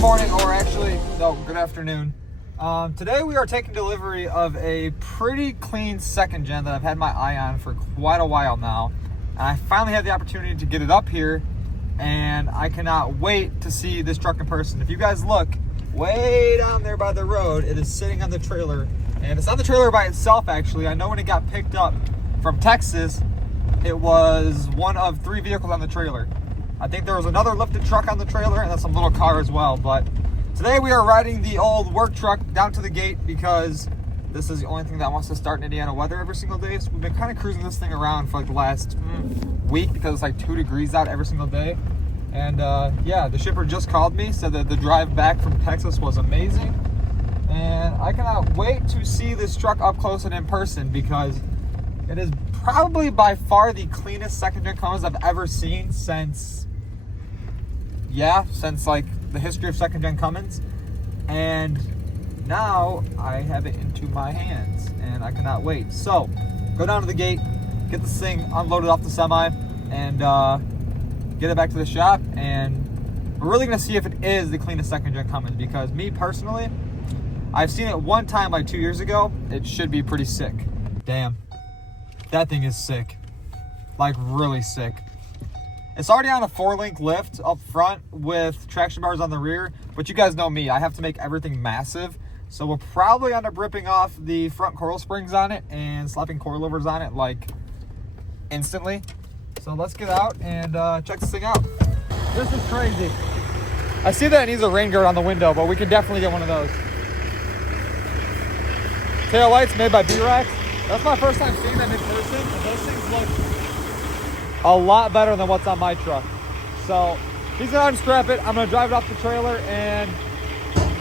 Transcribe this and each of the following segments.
good morning, or actually, no, good afternoon. Today we are taking delivery of a pretty clean second gen that I've had my eye on for quite a while now. And I finally had the opportunity to get it up here, and I cannot wait to see this truck in person. If you guys look way down there by the road, it is sitting on the trailer, and it's on the trailer by itself actually. I know when it got picked up from Texas, it was one of 3 vehicles on the trailer. I think there was another lifted truck on the trailer and then some little car as well. But today we are riding the old work truck down to the gate because this is the only thing that wants to start in Indiana weather every single day. So we've been kind of cruising this thing around for like the last week because it's like 2 degrees out every single day. And yeah, the shipper just called me, said that the drive back from Texas was amazing. And I cannot wait to see this truck up close and in person because it is probably by far the cleanest second gen Cummins I've ever seen since like the history of second gen Cummins. And now I have it into my hands and I cannot wait. So go down to the gate, get this thing unloaded off the semi, and get it back to the shop. And we're really gonna see if it is the cleanest second gen Cummins, because me personally, I've seen it one time like 2 years ago. It should be pretty sick. Damn, that thing is sick, like really sick. It's already on a 4-link lift up front with traction bars on the rear, but you guys know me, I have to make everything massive. So we'll probably end up ripping off the front coil springs on it and slapping coilovers on it like instantly. So let's get out and check this thing out. This is crazy. I see that it needs a rain guard on the window, but we can definitely get one of those. Tail lights made by B-Rax. That's my first time seeing them in person, and those things look a lot better than what's on my truck. So he's gonna unstrap it. I'm gonna drive it off the trailer, and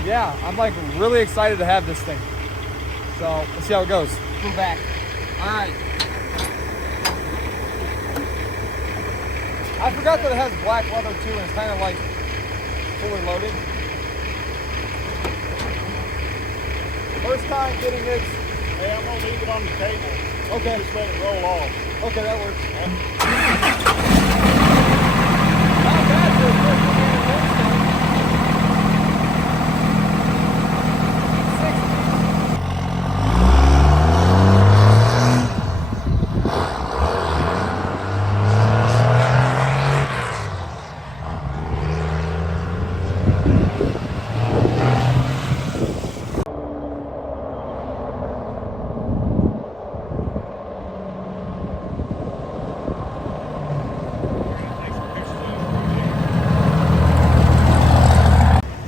yeah, I'm like really excited to have this thing. So let's see how it goes. Go back. All right. I forgot that it has black leather too, and it's kind of like fully loaded. First time getting this. Hey, I'm gonna leave it on the table. Okay. Just let it roll off. Okay, that works. Not bad for a first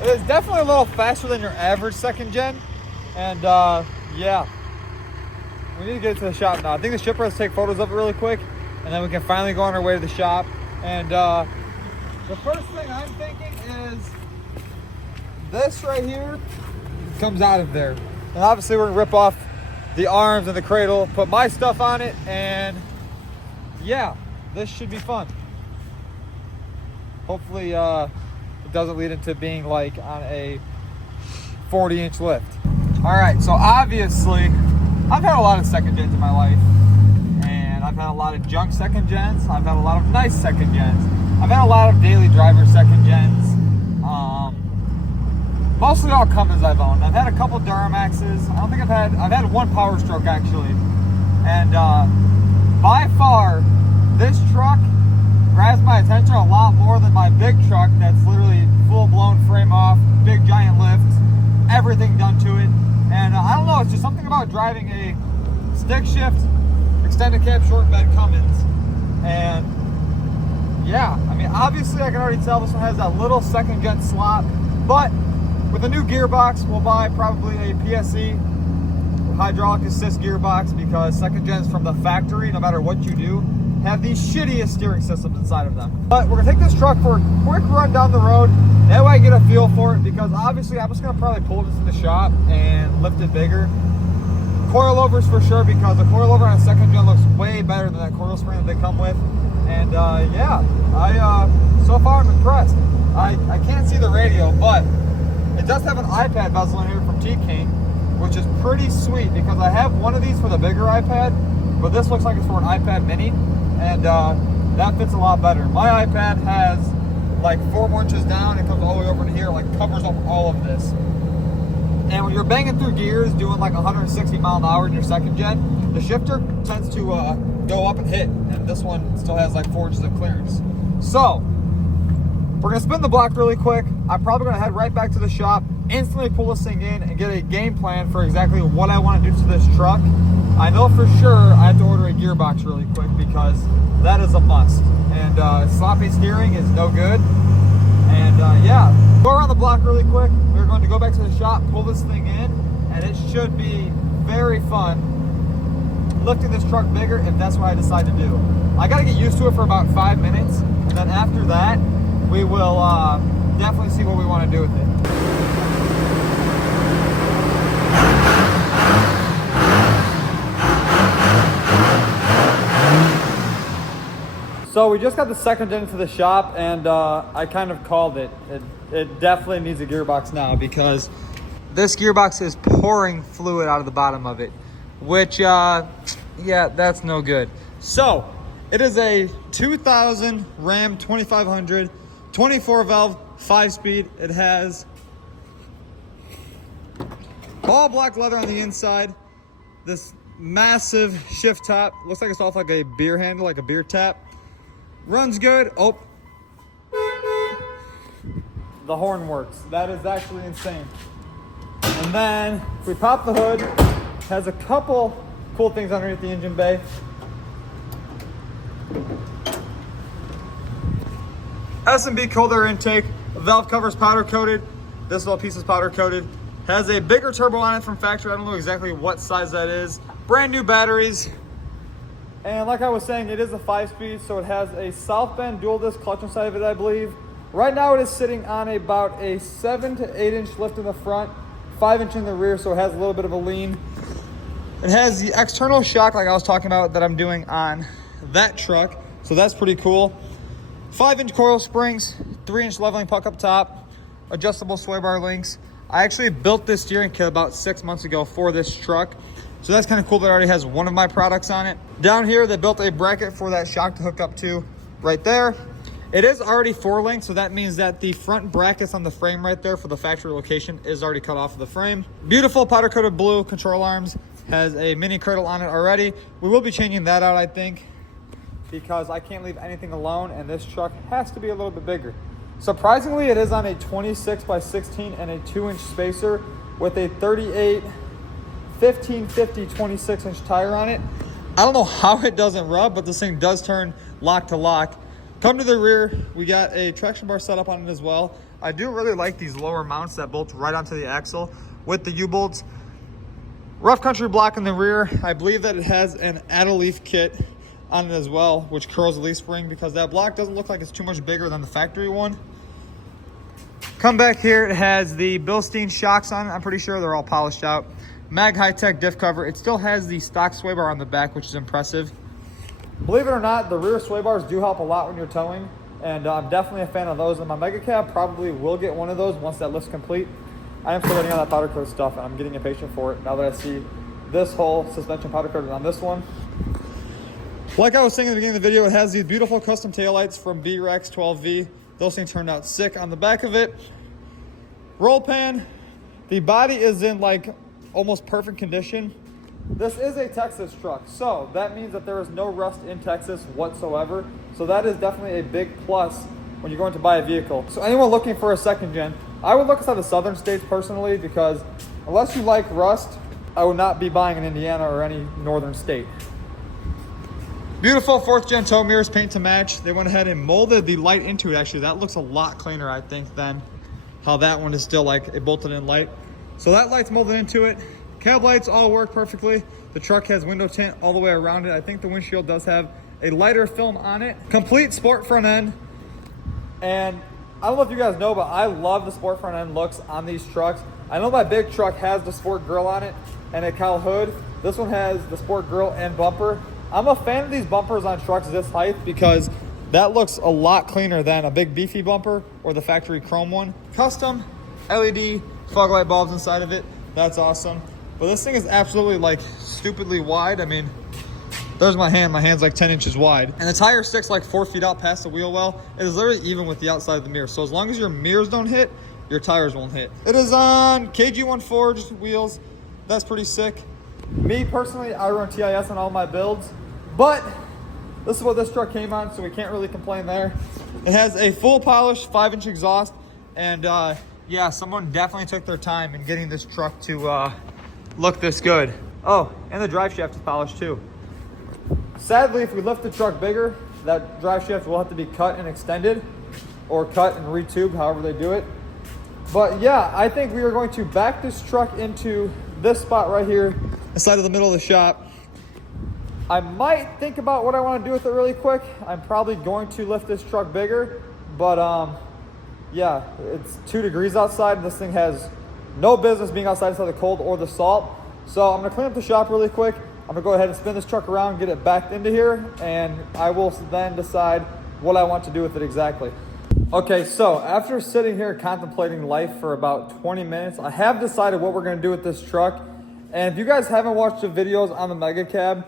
It's definitely a little faster than your average second gen, and yeah, we need to get it to the shop now. I think the shipper has to take photos of it really quick, and then we can finally go on our way to the shop. And the first thing I'm thinking is this right here comes out of there, and obviously we're gonna rip off the arms and the cradle, put my stuff on it, and yeah, this should be fun. Hopefully doesn't lead into being like on a 40-inch lift. All right, so obviously I've had a lot of second gens in my life, and I've had a lot of junk second gens. I've had a lot of nice second gens. I've had a lot of daily driver second gens. Mostly all Cummins I've owned. I've had a couple Duramaxes. I don't think I've had one Power Stroke actually. And by far, this truck grabs my attention a lot more than my big truck that's literally full-blown frame off, big giant lift, everything done to it. And I don't know, it's just something about driving a stick shift, extended cab, short bed Cummins. And yeah, I mean, obviously I can already tell this one has that little second gen slop, but with a new gearbox, we'll buy probably a PSE hydraulic assist gearbox, because second gens from the factory, no matter what you do, have the shittiest steering systems inside of them. But we're gonna take this truck for a quick run down the road. That way I get a feel for it, because obviously I'm just gonna probably pull this in the shop and lift it bigger. Coilovers for sure, because the coilover on a second gen looks way better than that coil spring that they come with. And yeah, so far I'm impressed. I can't see the radio, but it does have an iPad bezel in here from T-King, which is pretty sweet, because I have one of these for the bigger iPad, but this looks like it's for an iPad mini, and that fits a lot better. My iPad has like 4 more inches down. It comes all the way over to here, like covers up all of this. And when you're banging through gears, doing like 160 mile an hour in your second gen, the shifter tends to go up and hit. And this one still has like 4 inches of clearance. So we're gonna spin the block really quick. I'm probably gonna head right back to the shop, instantly pull this thing in and get a game plan for exactly what I wanna do to this truck. I know for sure I have to order a gearbox really quick because that is a must. And sloppy steering is no good. And yeah, go around the block really quick. We're going to go back to the shop, pull this thing in, and it should be very fun lifting this truck bigger if that's what I decide to do. I gotta get used to it for about 5 minutes, and then after that, we will definitely see what we want to do with it. So we just got the second into the shop, and I kind of called it. It definitely needs a gearbox now because this gearbox is pouring fluid out of the bottom of it, which, yeah, that's no good. So it is a 2000 Ram 2500, 24 valve, 5-speed. It has all black leather on the inside. This massive shift top. Looks like it's off like a beer handle, like a beer tap. Runs good. Oh, the horn works. That is actually insane. And then if we pop the hood, has a couple cool things underneath the engine bay. S&B cold air intake. Valve cover's powder coated. This little piece is powder coated. Has a bigger turbo on it from factory. I don't know exactly what size that is. Brand new batteries. And like I was saying, it is a 5-speed, so it has a South Bend dual disc clutch inside of it, I believe. Right now it is sitting on about a 7 to 8 inch lift in the front, 5 inch in the rear, so it has a little bit of a lean. It has the external shock like I was talking about that I'm doing on that truck, so that's pretty cool. 5-inch coil springs, 3-inch leveling puck up top, adjustable sway bar links. I actually built this steering kit about 6 months ago for this truck. So that's kind of cool that it already has one of my products on it. Down here, they built a bracket for that shock to hook up to right there. It is already 4-link, so that means that the front brackets on the frame right there for the factory location is already cut off of the frame. Beautiful powder coated blue control arms. Has a mini cradle on it already. We will be changing that out, I think, because I can't leave anything alone, and this truck has to be a little bit bigger. Surprisingly, it is on a 26 by 16 and a 2-inch spacer with a 38 1550 26-inch tire on it. I don't know how it doesn't rub, but this thing does turn lock to lock. Come to the rear, we got a traction bar setup on it as well. I do really like these lower mounts that bolt right onto the axle with the U-bolts. Rough country block in the rear. I believe that it has an add-a-leaf kit on it as well, which curls the leaf spring because that block doesn't look like it's too much bigger than the factory one. Come back here, it has the Bilstein shocks on it. I'm pretty sure they're all polished out. Mag high-tech diff cover. It still has the stock sway bar on the back, which is impressive. Believe it or not, the rear sway bars do help a lot when you're towing, and I'm definitely a fan of those. And my Mega Cab probably will get one of those once that lift's complete. I am still waiting on that powder coat stuff, and I'm getting impatient for it now that I see this whole suspension powder coated on this one. Like I was saying at the beginning of the video, it has these beautiful custom taillights from V-Rex 12V. Those things turned out sick on the back of it. Roll pan. The body is in like almost perfect condition. This is a Texas truck, so that means that there is no rust in Texas whatsoever. So that is definitely a big plus when you're going to buy a vehicle. So anyone looking for a second gen, I would look inside the southern states personally, because unless you like rust, I would not be buying in Indiana or any northern state. Beautiful 4th gen tow mirrors, paint to match. They went ahead and molded the light into it. Actually, that looks a lot cleaner, I think, than how that one is still like a bolted in light. So that light's molded into it. Cab lights all work perfectly. The truck has window tint all the way around it. I think the windshield does have a lighter film on it. Complete sport front end. And I don't know if you guys know, but I love the sport front end looks on these trucks. I know my big truck has the sport grille on it and a cowl hood. This one has the sport grille and bumper. I'm a fan of these bumpers on trucks this height because that looks a lot cleaner than a big beefy bumper or the factory chrome one. Custom LED fog light bulbs inside of it. That's awesome. But this thing is absolutely like stupidly wide. I mean, There's my hand. My hand's like 10 inches wide. And the tire sticks like 4 feet out past the wheel well. It is literally even with the outside of the mirror. So as long as your mirrors don't hit, your tires won't hit. It is on KG1 forged wheels. That's pretty sick. Me personally, I run TIS on all my builds, but this is what this truck came on, so we can't really complain there. It has a full polished 5-inch exhaust, and yeah, someone definitely took their time in getting this truck to look this good. Oh, and the drive shaft is polished too. Sadly, if we lift the truck bigger, that drive shaft will have to be cut and extended, or cut and retubed, however they do it. But yeah, I think we are going to back this truck into this spot right here, inside of the middle of the shop. I might think about what I want to do with it really quick. I'm probably going to lift this truck bigger, but yeah, it's 2 degrees outside, and this thing has no business being outside inside the cold or the salt. So I'm gonna clean up the shop really quick. I'm gonna go ahead and spin this truck around, get it backed into here, and I will then decide what I want to do with it exactly. Okay, so after sitting here contemplating life for about 20 minutes, I have decided what we're gonna do with this truck. And if you guys haven't watched the videos on the Mega Cab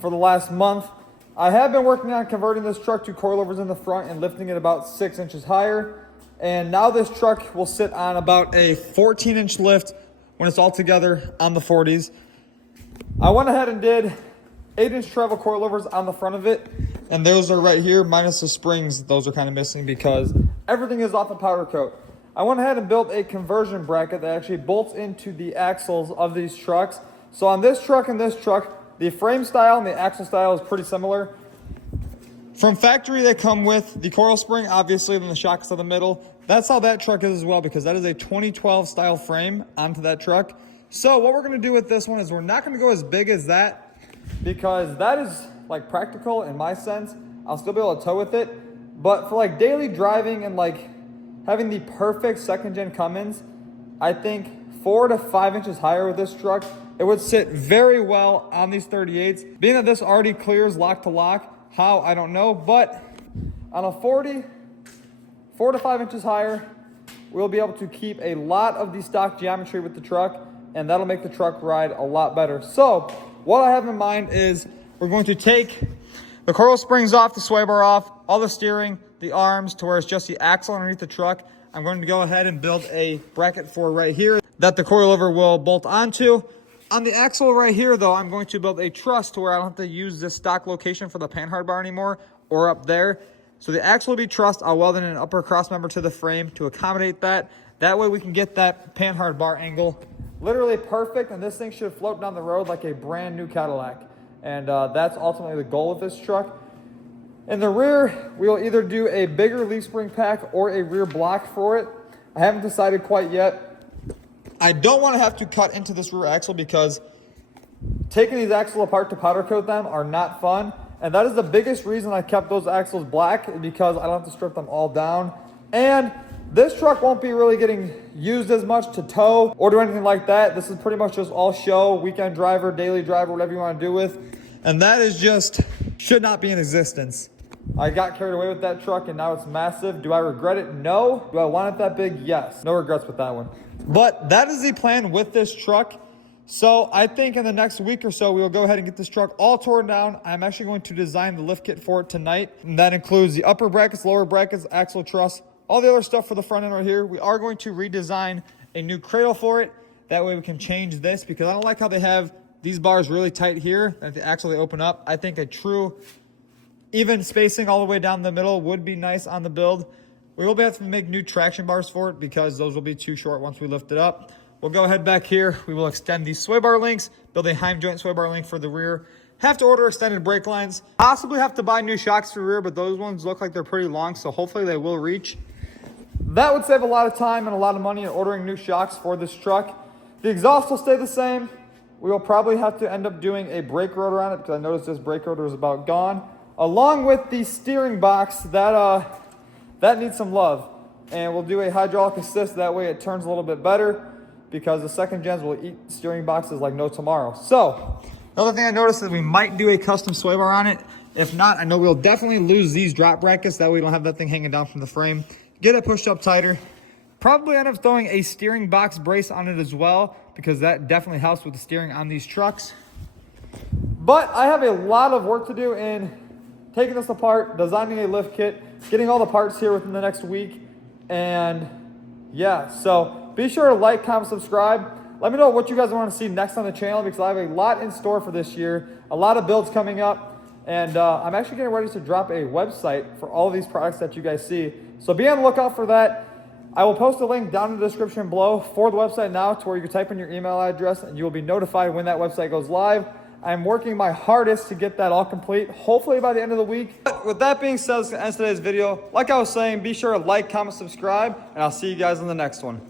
for the last month, I have been working on converting this truck to coilovers in the front and lifting it about 6 inches higher. And now this truck will sit on about a 14-inch lift when it's all together on the 40s. I went ahead and did 8-inch travel coilovers on the front of it. And those are right here, minus the springs. Those are kind of missing because everything is off the powder coat. I went ahead and built a conversion bracket that actually bolts into the axles of these trucks. So on this truck and this truck, the frame style and the axle style is pretty similar. From factory, they come with the coil spring, obviously, then the shocks to the middle. That's how that truck is as well, because that is a 2012 style frame onto that truck. So what we're gonna do with this one is we're not gonna go as big as that, because that is like practical in my sense. I'll still be able to tow with it. But for like daily driving and like having the perfect second gen Cummins, I think 4 to 5 inches higher with this truck, it would sit very well on these 38s. Being that this already clears lock to lock, how, I don't know, but on a 40, 4 to 5 inches higher, we'll be able to keep a lot of the stock geometry with the truck, and that'll make the truck ride a lot better. So what I have in mind is we're going to take the coil springs off, the sway bar off, all the steering, the arms, to where it's just the axle underneath the truck. I'm going to go ahead and build a bracket for right here that the coilover will bolt onto. On the axle right here, though, I'm going to build a truss to where I don't have to use this stock location for the panhard bar anymore, or up there. So the axle will be trussed. I'll weld in an upper cross member to the frame to accommodate that. That way we can get that panhard bar angle literally perfect, and this thing should float down the road like a brand new Cadillac. And that's ultimately the goal of this truck. In the rear, we will either do a bigger leaf spring pack or a rear block for it. I haven't decided quite yet. I don't want to have to cut into this rear axle because taking these axles apart to powder coat them are not fun. And that is the biggest reason I kept those axles black, because I don't have to strip them all down. And this truck won't be really getting used as much to tow or do anything like that. This is pretty much just all show, weekend driver, daily driver, whatever you want to do with. And that is just, should not be in existence. I got carried away with that truck and now it's massive. Do I regret it? No. Do I want it that big? Yes. No regrets with that one. But that is the plan with this truck. So I think in the next week or so, we'll go ahead and get this truck all torn down. I'm actually going to design the lift kit for it tonight. And that includes the upper brackets, lower brackets, axle truss, all the other stuff for the front end right here. We are going to redesign a new cradle for it. That way we can change this, because I don't like how they have these bars really tight here. At the axle, they open up. I think a true even spacing all the way down the middle would be nice on the build. We will have to make new traction bars for it because those will be too short once we lift it up. We'll go ahead back here. We will extend these sway bar links, build a Heim joint sway bar link for the rear. Have to order extended brake lines. Possibly have to buy new shocks for rear, but those ones look like they're pretty long, so hopefully they will reach. That would save a lot of time and a lot of money in ordering new shocks for this truck. The exhaust will stay the same. We will probably have to end up doing a brake rotor on it because I noticed this brake rotor is about gone. Along with the steering box, that needs some love. And we'll do a hydraulic assist, that way it turns a little bit better, because the second gens will eat steering boxes like no tomorrow. So, another thing I noticed is we might do a custom sway bar on it. If not, I know we'll definitely lose these drop brackets, that way we don't have that thing hanging down from the frame. Get it pushed up tighter. Probably end up throwing a steering box brace on it as well, because that definitely helps with the steering on these trucks. But I have a lot of work to do in taking this apart, designing a lift kit, getting all the parts here within the next week. And yeah, so be sure to like, comment, subscribe. Let me know what you guys want to see next on the channel, because I have a lot in store for this year, a lot of builds coming up. And I'm actually getting ready to drop a website for all of these products that you guys see. So be on the lookout for that. I will post a link down in the description below for the website now, to where you can type in your email address and you will be notified when that website goes live. I'm working my hardest to get that all complete, hopefully by the end of the week. But with that being said, that's the end of today's video. Like I was saying, be sure to like, comment, subscribe, and I'll see you guys in the next one.